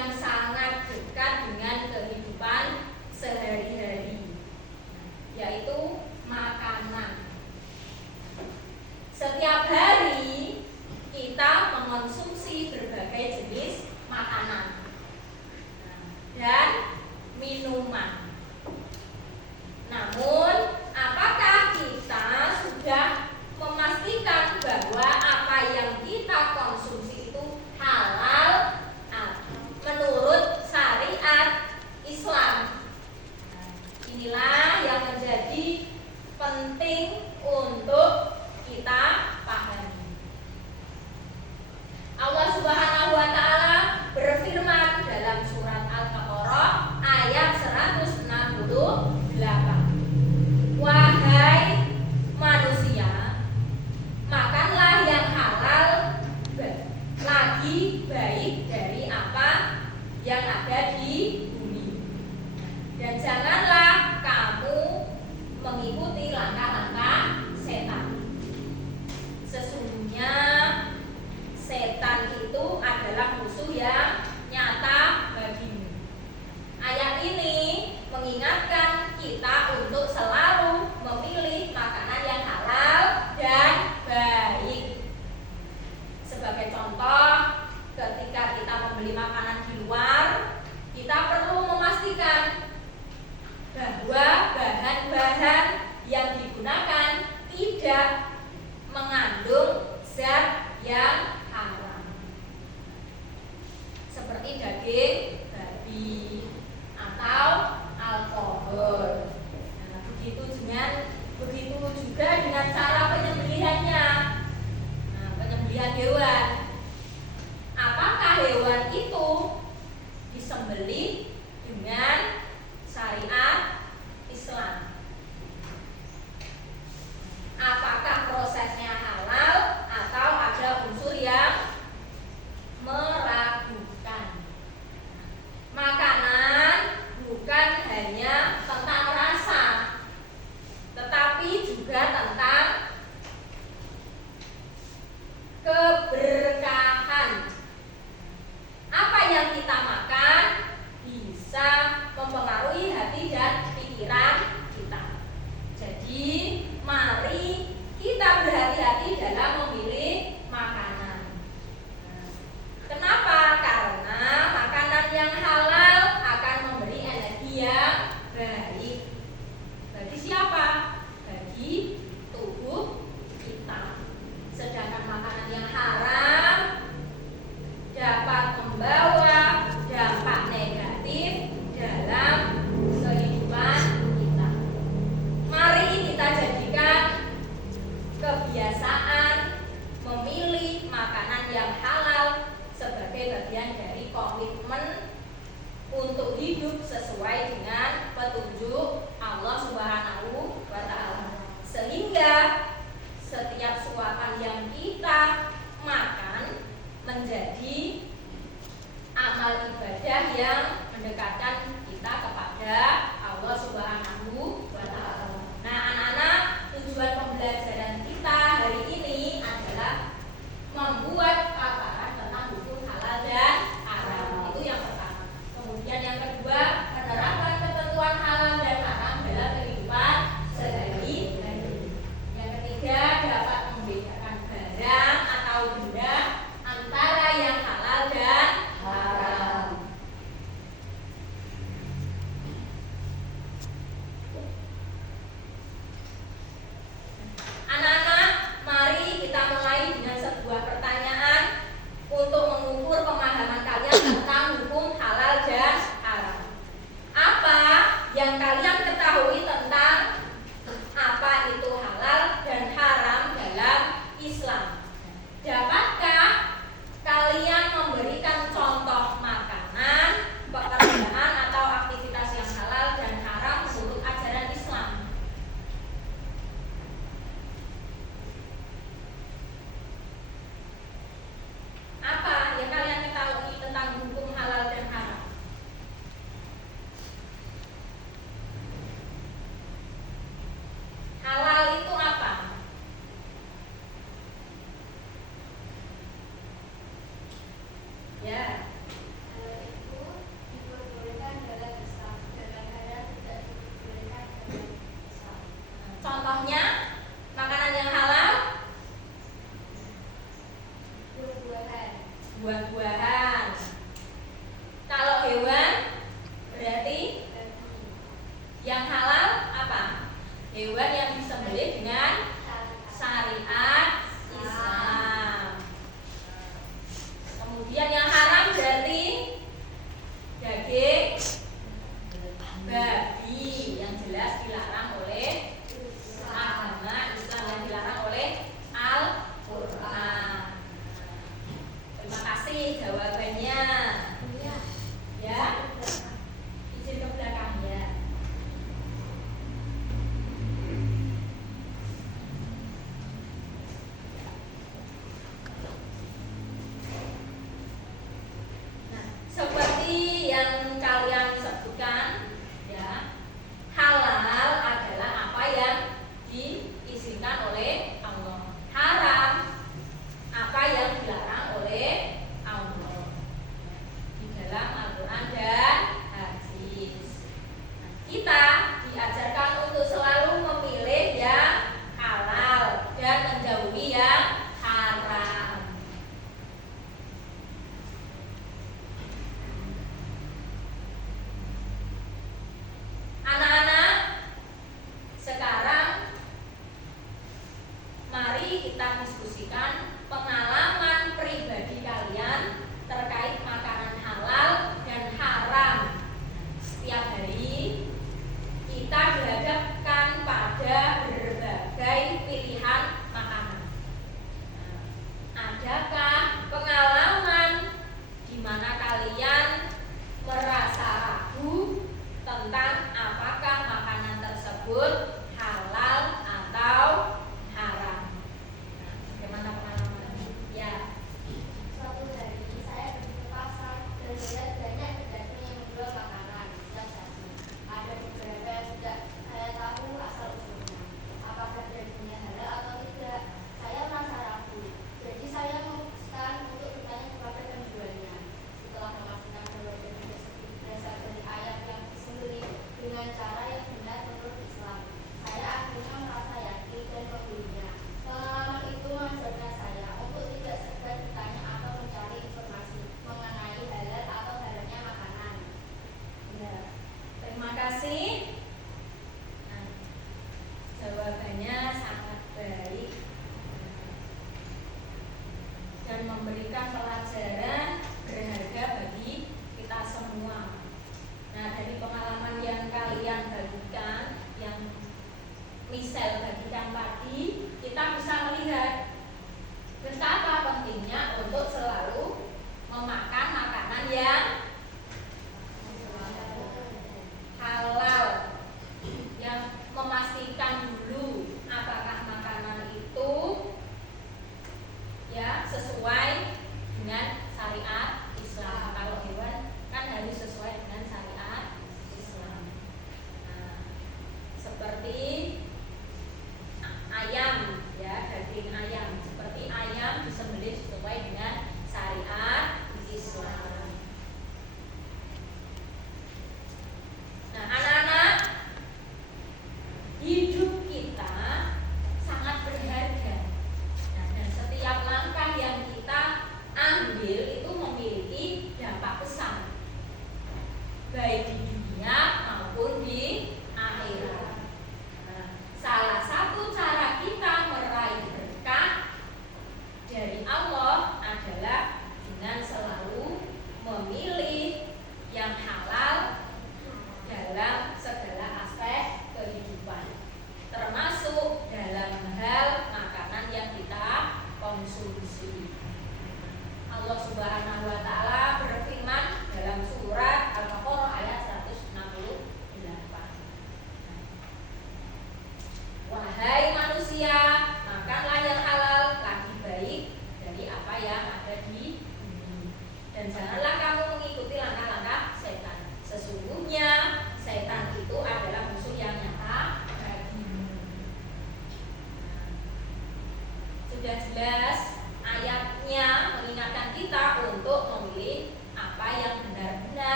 yang sangat dekat dengan kehidupan sehari-hari, yaitu makanan. Setiap hari kita mengonsumsi berbagai jenis makanan dan minuman. Namun, apakah kita sudah memastikan bahwa apa yang kita konsumsi itu halal menurut syariat Islam? Inilah yang menjadi penting untuk kita pahami. Allah Subhanahu wa taala berfirman dalam surat Al-Baqarah ayat 168. Wahai manusia, makanlah yang halal lagi baik dari apa yang ada di bumi. Dan janganlah kamu mengikuti langkah-langkah setan. Sesungguhnya setan itu adalah musuh yang nyata bagimu. Ayat ini mengingatkan kita untuk selalu memilih makanan yang halal dan baik. Sebagai contoh, ketika kita membeli makanan di luar, kita perlu memastikan bahwa bahan-bahan yang digunakan tidak mengandung zat yang haram, seperti daging babi atau alkohol. Nah, begitu juga dengan cara penyembelihannya. Nah, penyembelihan hewan. Apakah hewan itu disembelih dengan syariat Islam? Apakah prosesnya halal atau ada unsur yang meragukan? Makanan bukan hanya tentang rasa, tetapi juga tentang keberkahan. Apa yang kita makan bisa mempengaruhi hati dan pikiran kita. Jadi, mari kita berhati-hati dalam memilih makanan. Kenapa? Karena makanan yang halal akan memberi energi yang baik. Bagi siapa? Bagi tubuh kita. Sedangkan makanan yang haram dapat membawa dampak negatif dalam kehidupan kita. Mari kita jadikan kebiasaan memilih makanan yang halal sebagai bagian dari komitmen untuk hidup sesuai dengan petunjuk Allah Subhanahu wa taala. Sehingga setiap suapan yang kita makan menjadi amal ibadah yang mendekatkan kita kepada Allah Subhanahu wa taala. Nah, anak-anak, tujuan pembelajaran kita hari ini adalah membuat paparan tentang hukum halal dan haram. Itu yang pertama. Kemudian yang kedua, menerapkan ketentuan halal dan haram dalam kehidupan sehari-hari. Yang ketiga, dapat membedakan barang atau benda antara yang halal dan haram.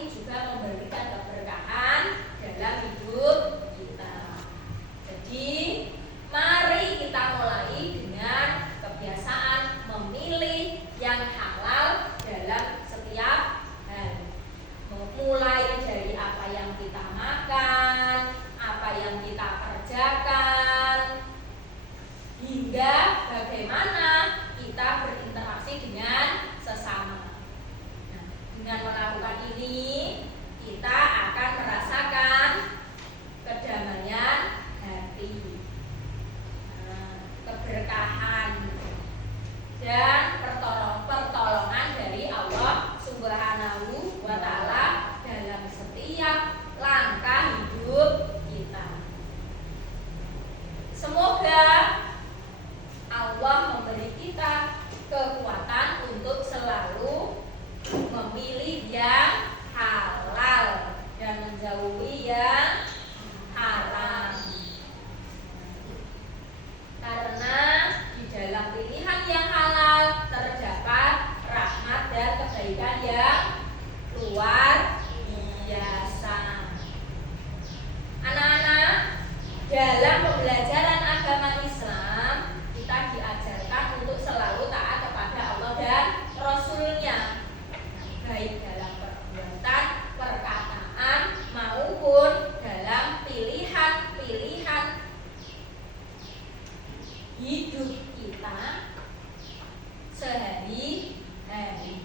tapi juga memberikan keberkahan dalam hidup kita. Jadi mari kita mulai dengan kebiasaan memilih yang halal dalam setiap hal. Mulai dari apa yang kita makan, apa yang kita kerjakan, hingga bagaimana kita berinteraksi dengan sesama. Nah, dengan melakukan ini, kita akan merasakan kedamaian hati, keberkahan, dan pertolongan dari Allah Subhanahu wa Ta'ala dalam setiap langkah hidup kita. Semoga Allah memberi kita kekuatan untuk selalu memilih yang halal dan menjauhi yang haram. Karena di dalam pilihan yang halal terdapat rahmat dan kebaikan yang luar biasa. Anak-anak, dalam pembelajaran agama Islam kita diajarkan untuk selalu taat kepada Allah dan Rasul-Nya, baik dalam perbuatan, perkataan maupun dalam pilihan-pilihan hidup kita sehari-hari.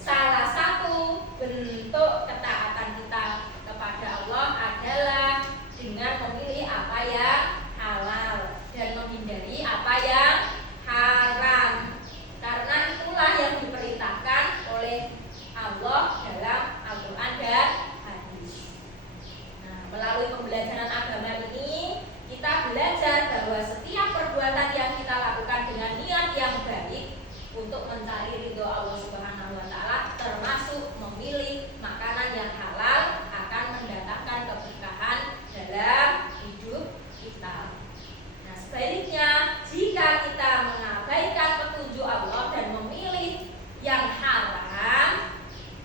Salah satu bentuk ketaatan kita kepada Allah adalah dengan memilih apa yang halal dan menghindari apa yang haram. Karena itulah yang diperintahkan oleh Allah dalam Al-Quran dan hadis. Melalui pembelajaran agama ini kita belajar bahwa setiap perbuatan yang kita lakukan dengan niat yang baik untuk mencari ridho Allah Subhanahu wa Ta'ala, termasuk memilih makanan yang halal, akan mendatangkan keberkahan dalam hidup kita. Nah, sebaliknya, jika kita mengabaikan petunjuk Allah dan memilih yang haram,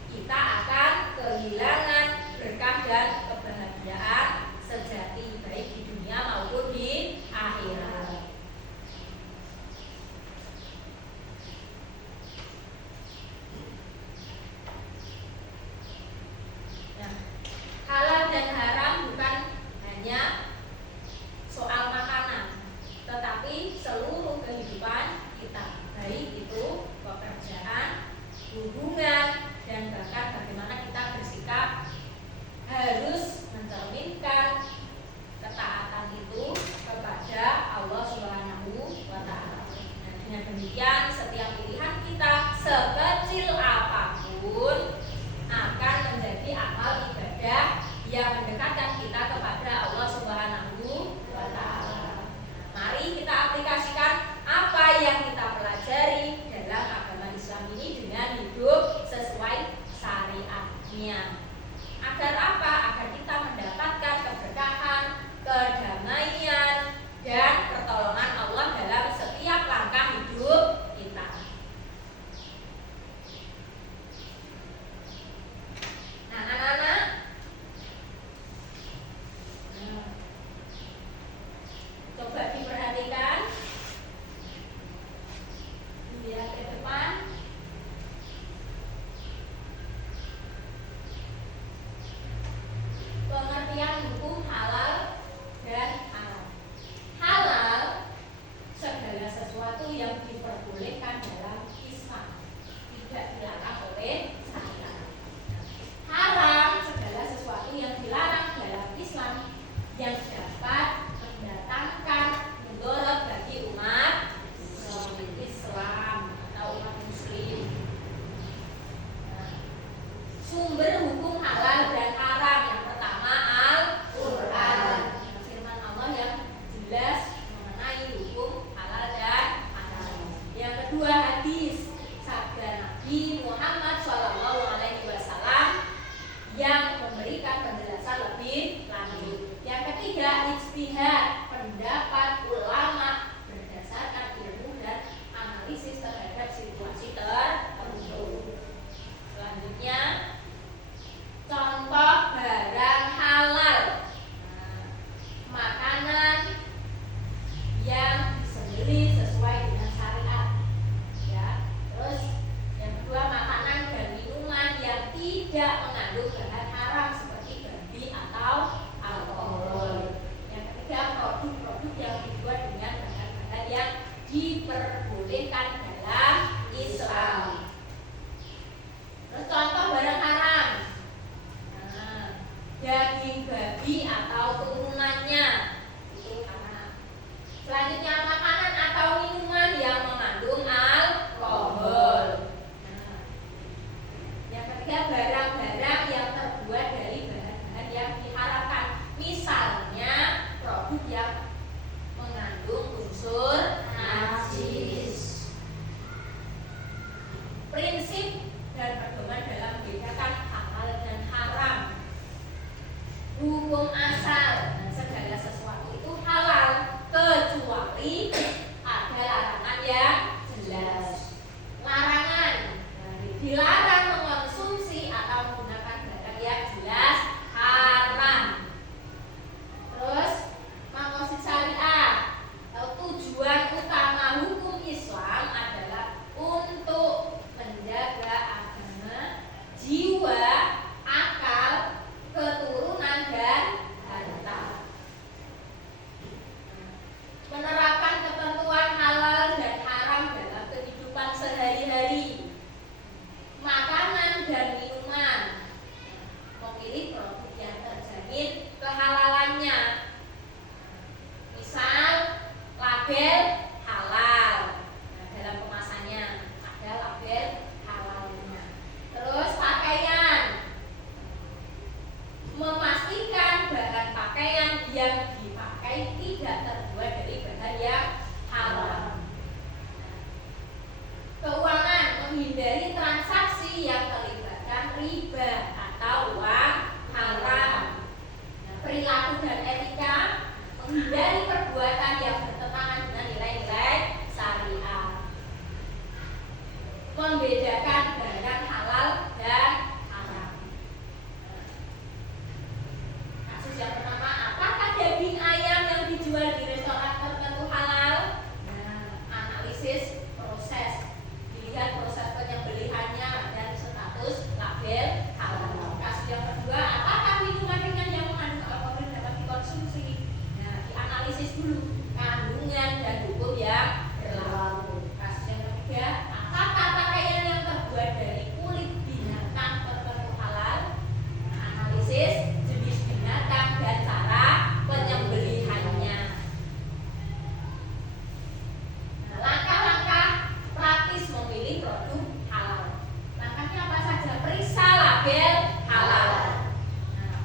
kita akan kehilangan berkah dan kebahagiaan sejati, baik di dunia maupun di akhirat. Nah, halal dan haram bukan hanya soal makanan, tetapi seluruh kehidupan kita, baik itu pekerjaan, hubungan, dan bahkan bagaimana kita bersikap, harus mencerminkan ketaatan itu kepada Allah Subhanahu wa Ta'ala. Nah, dengan demikian setiap pilihan kita sekecil apapun akan menjadi amal ibadah yang mendekatkan kita kepada Allah Subhanahu wa Ta'ala. Mari kita aplikasikan apa yang kita pelajari dalam agama Islam ini dengan hidup sesuai syariatnya. Agar apa? Agar kita mendapatkan keberkahan, kedamaian, dan pertolongan Allah dalam setiap langkah hidup kita. Nah, anak-anak, coba diperhatikan, lihat ke depan. tidak mengandung bahan haram seperti babi atau alkohol. Yang ketiga, produk-produk yang dibuat dengan bahan-bahan yang diperbolehkan dalam Islam. Terus contoh barang haram, daging babi atau turunannya itu haram. Selanjutnya, makanan atau minuman yang mengandung alkohol. Yang ketiga, barang-barang yang terbuat dari bahan-bahan yang diharamkan. Misalnya produk yang mengandung unsur najis. Prinsip dan pedoman dalam membedakan halal dan haram. Hukum asal dan segala sesuatu itu halal kecuali ada larangan yang jelas. Larangan dilarang mengonsumsi atau menggunakan barang yang jelas haram. Terus maqasid syariah, tujuan utama hukum Islam adalah untuk menjaga agama, jiwa, akal, keturunan dan harta. Menerapkan ketentuan halal dan haram dalam kehidupan sehari-hari. Makanan dan minuman, memilih produk yang terjamin kehalalannya. Misal label halal, dalam kemasannya ada label halalnya. Terus pakaian, memastikan bahan pakaian yang dipakai tidak terbuat dari bahan yang haram. Keuangan, menghindari transaksi yang melibatkan riba atau uang haram. Perilaku dan etika, menghindari perbuatan yang bertentangan dengan nilai-nilai syariah. Membedakan barang halal dan haram. Kasus yang pertama, apakah daging ayam yang dijual di restoran tertentu halal? Analisis proses, dilihat proses penyembelihannya dan status label halal. Kasus yang kedua, apakah minuman ringan yang mengandung alkohol dapat dikonsumsi? Dianalisis dulu kandungan dan hukum yang berlaku. Kasus yang ketiga, apakah pakaian yang terbuat dari kulit binatang tertentu halal? Analisis jenis binatang dan cara penyembelihannya. Langkah-langkah praktis memilih produk halal. Langkahnya apa saja? Periksa label halal.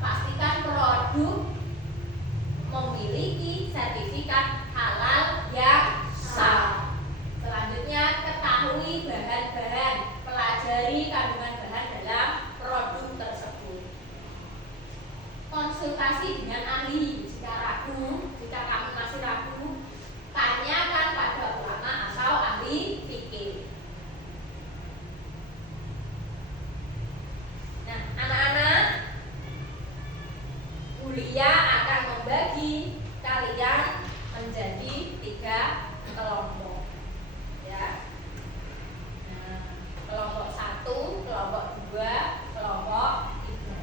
Pastikan produk memiliki sertifikat halal yang sah. Selanjutnya, ketahui bahan-bahan, pelajari kandungan bahan dalam produk tersebut. Konsultasi dengan ahli. Jika kamu masih ragu, tanyakan pada ulama atau ahli fikih. Nah, anak-anak, kuliah akan membagi kalian menjadi 3 kelompok, ya. Nah, kelompok 1, kelompok 2, kelompok 3.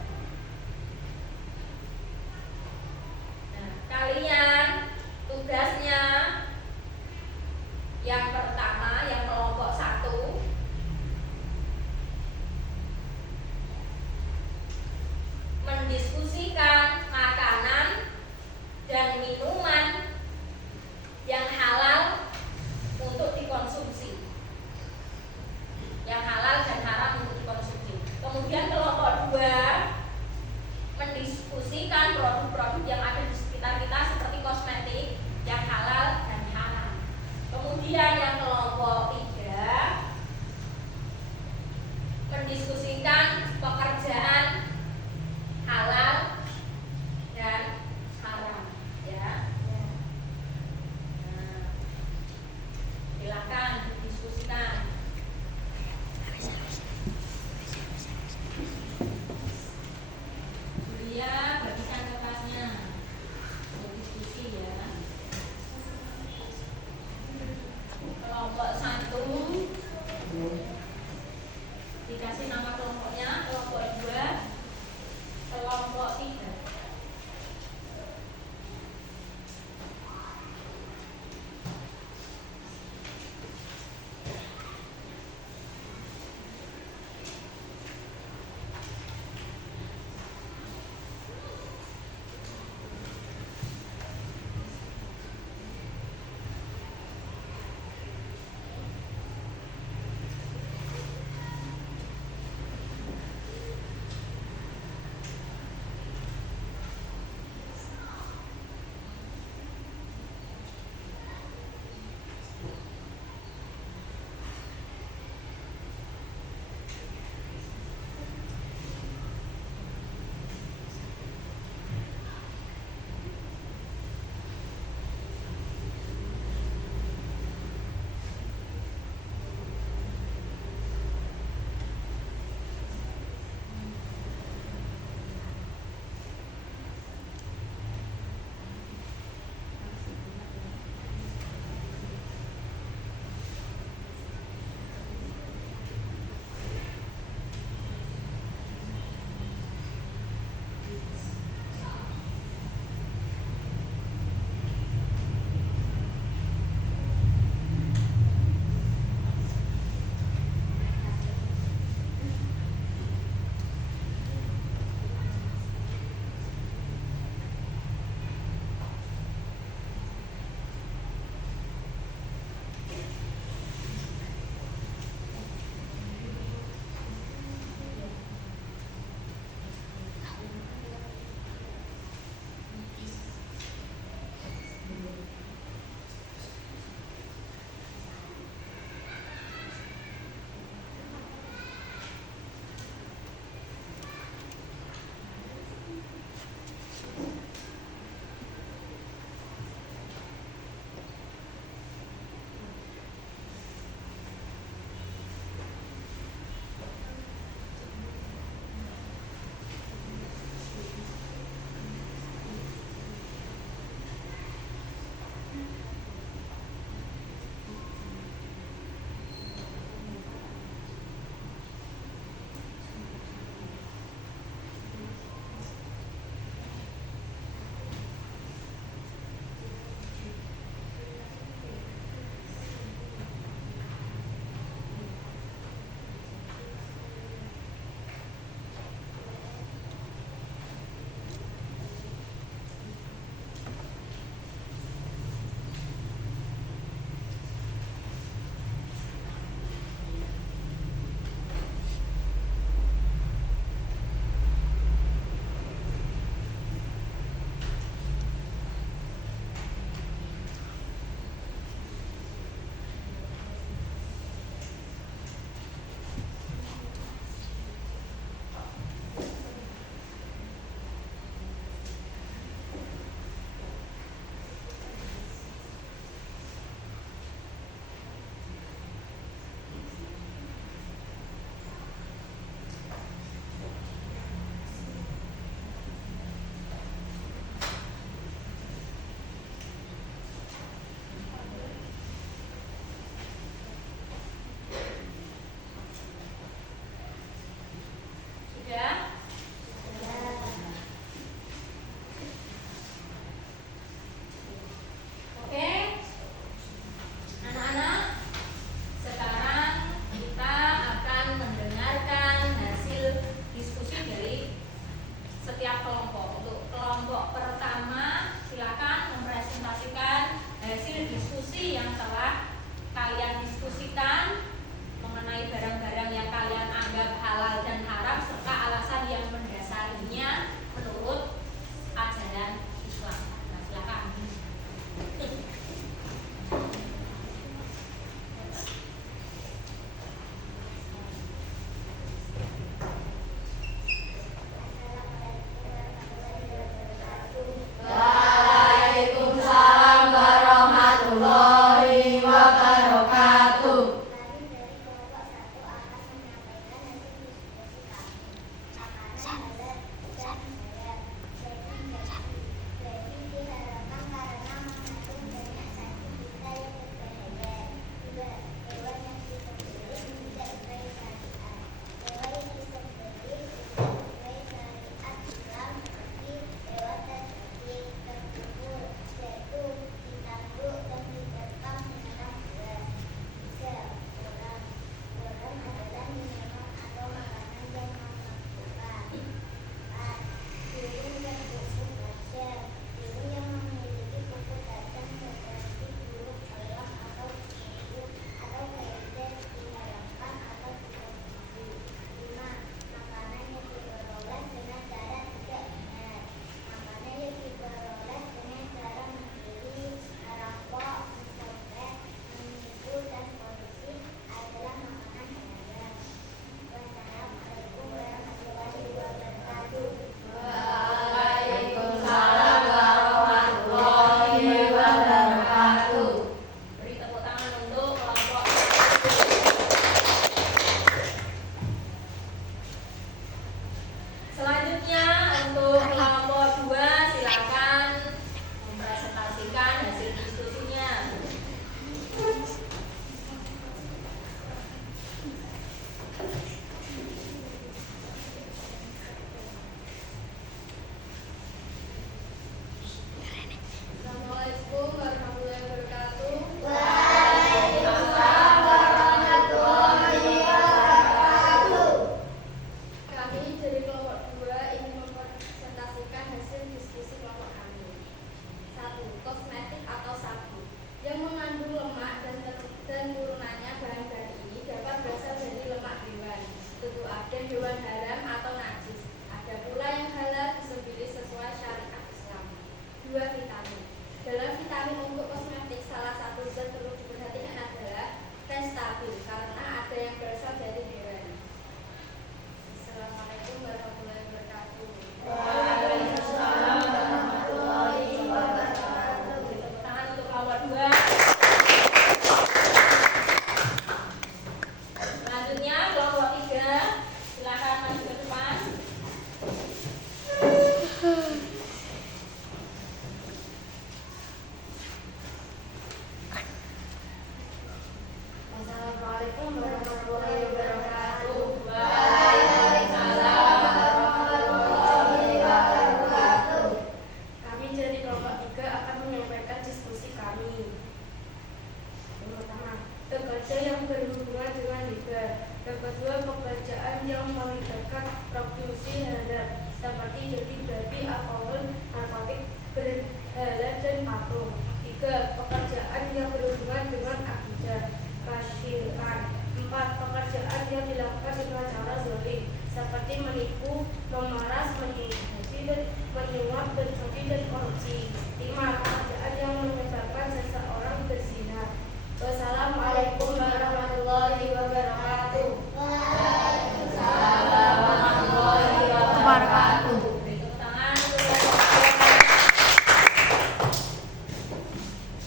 seperti judi, babi, alkohol, narkotik, berhala, dan patung. 3. Pekerjaan yang berhubungan dengan akidah, kesyirikan. 4. Pekerjaan yang dilakukan dengan cara zalim, seperti menipu, memeras, menyuap, berjudi, dan korupsi. 5. Pekerjaan yang menyebabkan seseorang berzina. Wassalamualaikum warahmatullahi wabarakatuh. Waalaikumsalam warahmatullahi wabarakatuh. Tepuk tangan.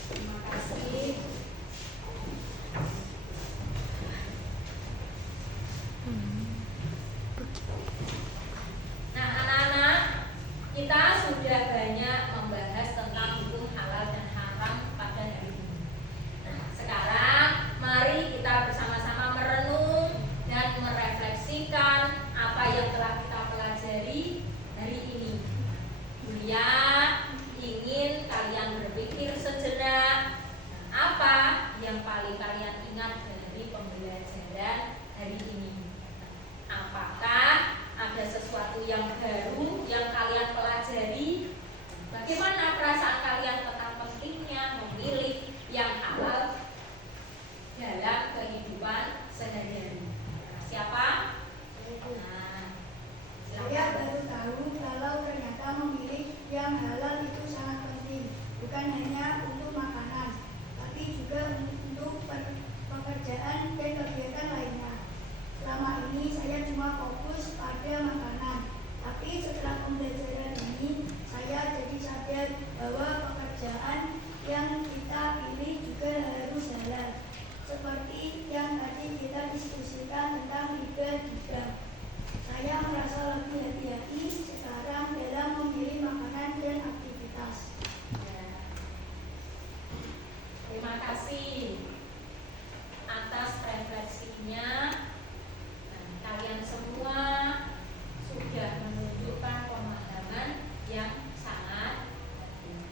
Terima kasih. Nah, anak-anak, kita sudah banyak membahas tentang hukum halal dan haram pada hari ini. Nah, sekarang mari kita bersama-sama merenung dan merefleksikan apa yang telah kita pelajari hari ini. Bulia ingin kalian berpikir sejenak, apa yang paling kalian ingat dari pembelajaran hari ini? Apakah ada sesuatu yang baru yang kalian pelajari? Bagaimana perasaan kalian tentang pentingnya memilih yang halal dalam kehidupan sehari-hari? Siapa? Nah, Saya baru tahu kalau ternyata memilih yang halal itu sangat penting, bukan hanya untuk makanan, tapi juga untuk pekerjaan dan kegiatan lainnya. Selama ini saya cuma fokus pada makanan, tapi setelah pembelajaran ini saya jadi sadar bahwa pekerjaan yang kita pilih juga harus halal. Seperti yang tadi kita diskusikan tentang riba. Saya merasa lebih hati-hati sekarang dalam memilih makanan dan aktivitas. terima kasih atas refleksinya. Nah, kalian semua sudah menunjukkan pemahaman yang sangat baik.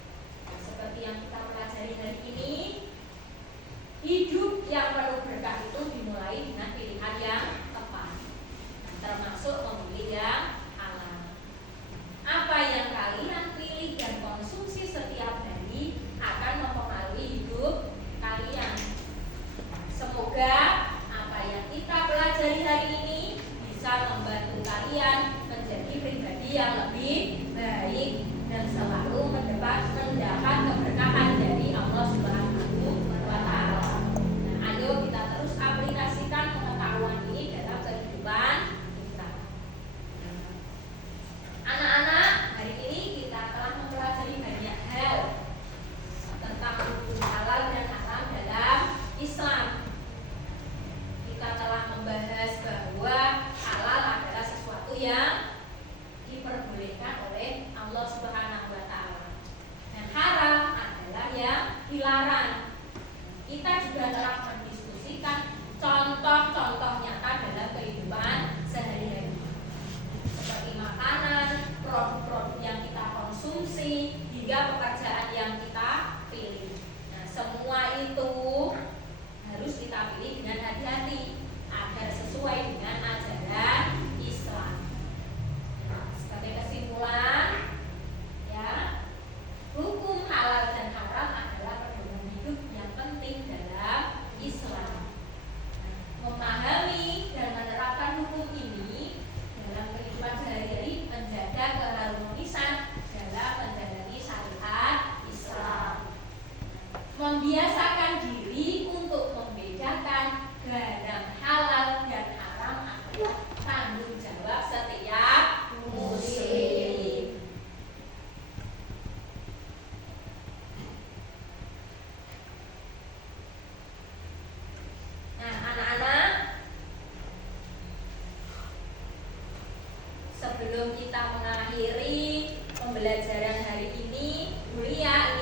Seperti yang kita pelajari hari ini, hidup yang penuh berkah itu dimulai dengan pilihan yang tepat, termasuk memilih yang halal. Apa yang kalian pilih dan konsumsi setiap hari akan mempengaruhi hidup kalian. Semoga apa yang kita pelajari hari ini bisa membantu kalian menjadi pribadi yang lebih baik dan selalu mendapat keberkahan dari Allah Subhanahu wa Ta'ala. Nah, ayo kita terus aplikasikan pengetahuan ini dalam kehidupan kita. Anak-anak, hari ini kita telah mempelajari banyak hal tentang hukum halal dan haram dalam Islam. Kita telah membahas bahwa halal adalah sesuatu yang diperbolehkan oleh Allah Subhanahu wa Ta'ala, dan haram adalah yang dilarang. Kita juga telah mendiskusikan contoh-contoh nyata dalam kehidupan sehari-hari, seperti makanan, produk-produk yang kita konsumsi, hingga pekerjaan yang kita pilih. Nah, semua itu harus kita pilih dengan hati-hati agar sesuai dengan ajaran Islam. Nah, sebagai kesimpulan, ya, hukum halal dan haram adalah pedoman hidup yang penting dalam Islam. Nah, memahami dan menerapkan hukum ini dalam kehidupan sehari-hari menjaga keharmonisan dalam menjalani syariat Islam. Membiasakan diri untuk membedakan barang halal dan haram adalah tanggung jawab setiap muslim. Nah, anak-anak, sebelum kita mengakhiri pembelajaran hari ini, Bulia